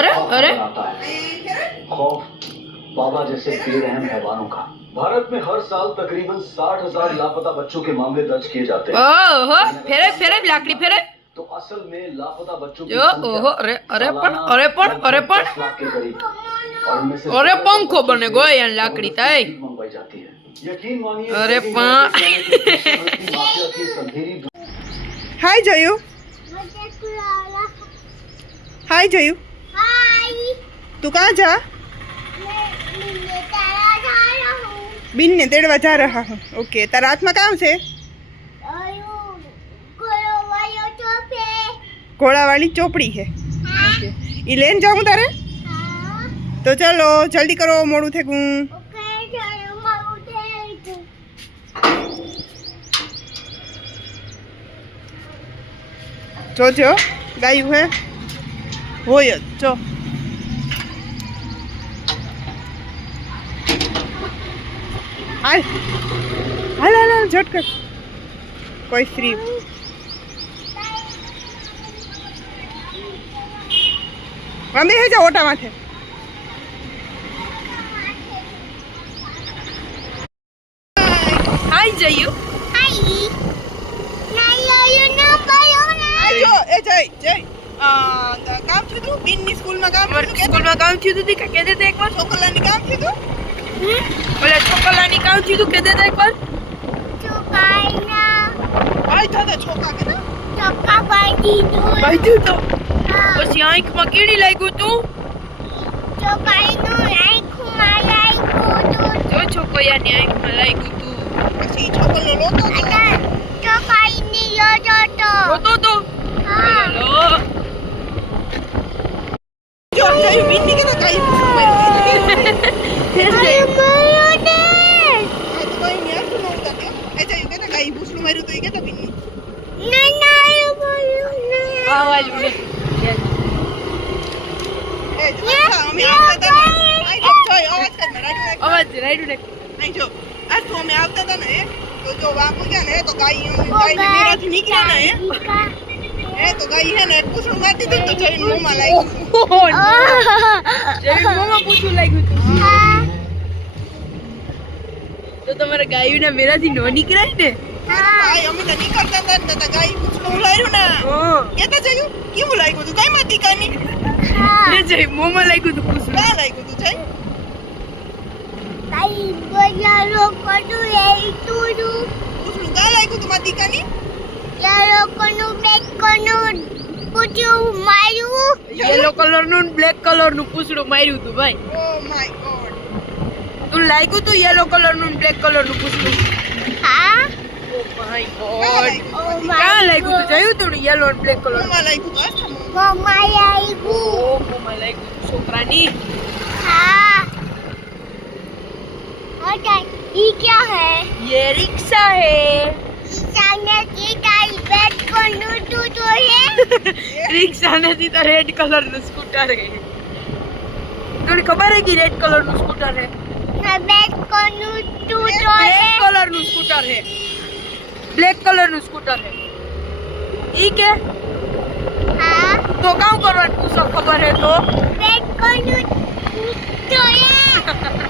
अरे अरे खौफ बाबा जैसे बेरहम हैवानों का। भारत में हर साल तकरीबन 60,000 लापता बच्चों के मामले दर्ज किए जाते हैं। ओहो फेरे फेरे लाकड़ी फेरे तो असल में लापता बच्चों की ओहो अरे अरे पण 10 लाख के करीब और इनमें से अरे पंखो बने गोया लाकड़ी ताई मंगवाई जाती है। यकीन मानिए अरे माफिया की संधेरी। हाय जयू, हाय जयू, तू कहाँ जा? बिन ने तेड़वा जा रहा हूँ। ओके, तारा हाथ में काम से? घोड़ा वाली चोपड़ी है। ओके, ये लेन जाऊँ तारे? तो चलो जल्दी करो, मोड़ू थे गूं। जो गायू है वो ये जो हाल हाल हाल झटकर कोई फ्री मम्मी है जा ओटा माथे। हाय जयू जय जय काम थी तू बिन ની સ્કૂલ માં કામ સ્કૂલમાં કામ થયું તું કે કહી દે એકવાર છોકલાની કામ થी तू ઓલા છોકલાની કામ થયું તું કહી દે એકવાર આઈ થા છોકા કે ભાઈ તું તો પછી આંખમાં કીડી લાગ્યું તું જો છોકયાની આંખમાં લાગ્યું તું પછી છોકલો લોતો હોતો તો લો જો જઈ બિન ની કે કાઈ અવાજ રાઈડું ને नहीं जो आज तो हमें आवता था ना तो जो वहाँ को गया ना तो गाय मेरा थी निकला ना है तो गाय है ना कुछ मारती थी तो जय मुंह में लाई જય મોમાં પૂછું લાગ્યું તું તો તમારા ગાયું ના મેરાથી નો નીકળાય ને भाई हमें तो नहीं करता था तो गाय कुछ बुलायो ना ये तो जय क्यों बुलाई को तू गाय माती कानी એ જય મોમાં લાગ્યું તું પૂછું क्या लाई को तू जय कुछ गा लाई को तू माती कानी યેલો કલર નું બ્લેક કલર નું પૂછડું માર્યું તું ભાઈ ओ माय गॉड તું લાગ્યું તું યેલો કલર નું બ્લેક કલર નું પૂછડું ઓ માય ગોડ ક્યાં લાગ્યું તું જોયું તું યેલો અને બ્લેક કલર मुंह में लाई को तो अच्छा ઓ મોમાં લાગ્યું તું છોકરાની ये क्या है? ये रिक्शा है सामने की टाइल बेड को लूटू तो है रिक्शा નથી તો રેડ કલર નું સ્કૂટર હે તને ખબર હે કે રેડ કલર નું સ્કૂટર હે ना बेड को लूटू तो બ્લેક है કલર નું સ્કૂટર હે બ્લેક કલર નું સ્કૂટર હે ઈ કે हाँ તો કામ કરવાનું પૂછો ખબર હે તો बेड को लूटू तो है